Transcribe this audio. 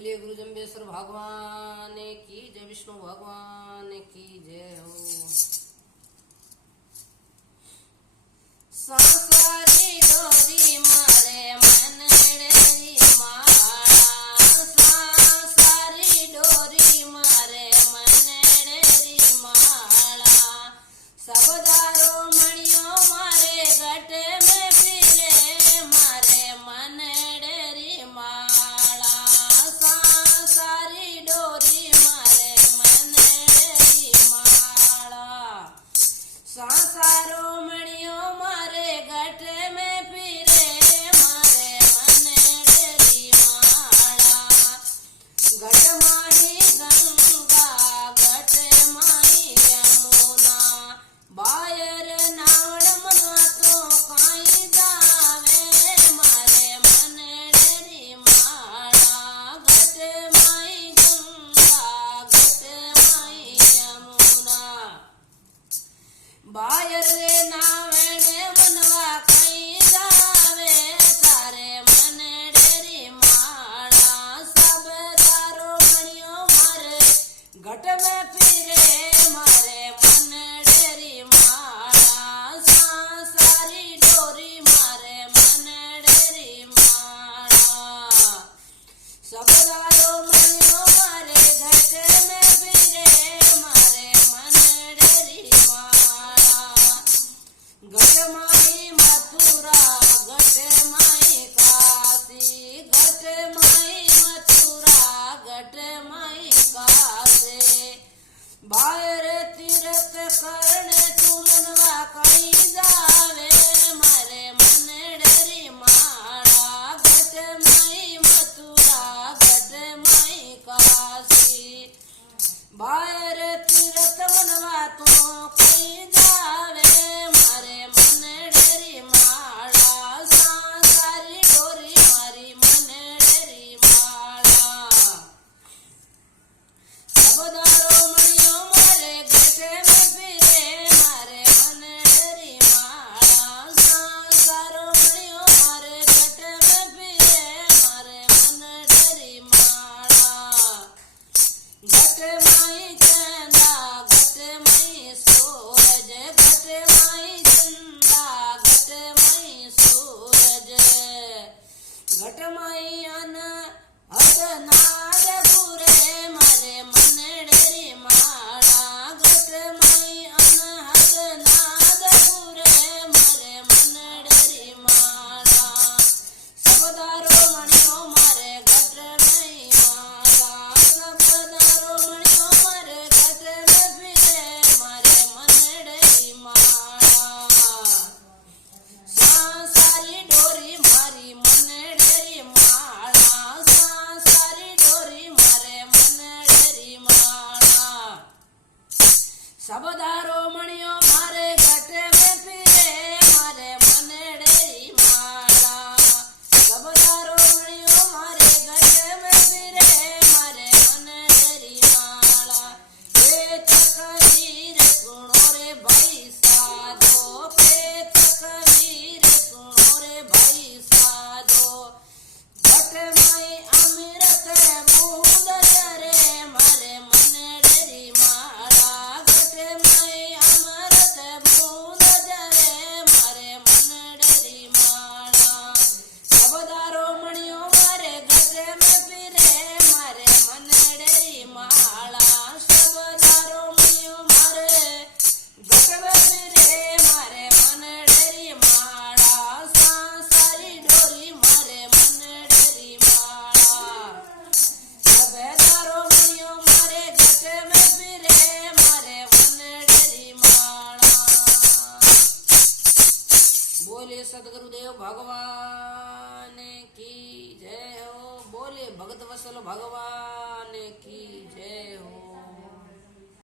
बोलिए गुरु जम्बेश्वर भगवान की जय, विष्णु भगवान की जय हो। संसारी डोरी मारे मनडेरी माला, संसारी डोरी मारे मनडेरी माला, सब दारो मणियों मारे गट में फिरे मारे मनडेरी माला, संसारी डोरी मारे मनडेरी माला, संसारो मणियों मारे गट में फिरे मारे मनडेरी माला, गट माही गंगा गट माही यमुना, बायर नावड़ मनवा तो काई जावे मारे मनडेरी माला, गट माही गंगा गट माही यमुना, बायर रे नावड़े मनवा कहीं जावे तारे मनडेरी माला, सब दारो मणियों मारे घट में फिरे मारे मनडेरी माला, संसारी डोरी मारे मनडेरी माला, सब दारो मणियों मारे घट में फिरे मारे मनडेरी माला, गट माई मथुरा गट माई काशी, गट माई मथुरा गट माई काशी, बाहर तीर्थ करने तू मनवा कहीं जावे मारे मनडेरी माला, गट माई मथुरा गट माई काशी, बाहर तीर्थ मनवा तू कहीं जावे मारे मनडेरी माला, संसारी डोरी मारी मनडेरी माला, सब दारो मणियों मारे गट में फिरे मारे मनडेरी माला, संसारो मणियों मारे गट में फिरे मारे मनडेरी माला, गट माई चंदा गट माई सूरज, गट माई चंदा गट माई सूरज, गट माई अन हदनाद गुरे मारे मनडेरी माला, गट माई अन हदनाद गुरे मारे मनडेरी माला, सब दारो मणियों मारे गट में माला, सब दारो मणियों मारे गट में फिरे मारे मनडेरी माला, संसारी डोरी मारी मनडेरी माला, संसारी डोरी मारे मनडेरी माला, सब दारो मणियों मारे गट में फिरे मारे मनडेरी माला, सब दारो मणियों मारे गट में फिरे मारे मनडेरी माला, पेट कबीर सुनो रे भाई साधो, पेट कबीर सुनो रे भाई साधो, गट माई अमृत बूंद चरे मारे मनडेरी माला, गट माई अमृत बूंद चरे मारे मनडेरी माला, सब दारो मणियों मारे गट में फिरे मारे मनडेरी माला, सब दारो मणियों मारे गट में फिरे मारे मनडेरी माला, संसारी डोरी मारे मनडेरी माला, सब दारो मणियों मारे गट में फिरे मारे मनडेरी माला। बोले सदगुरुदेव भगवान की जय हो, बोले भगत वत्सल भगवान की जय हो।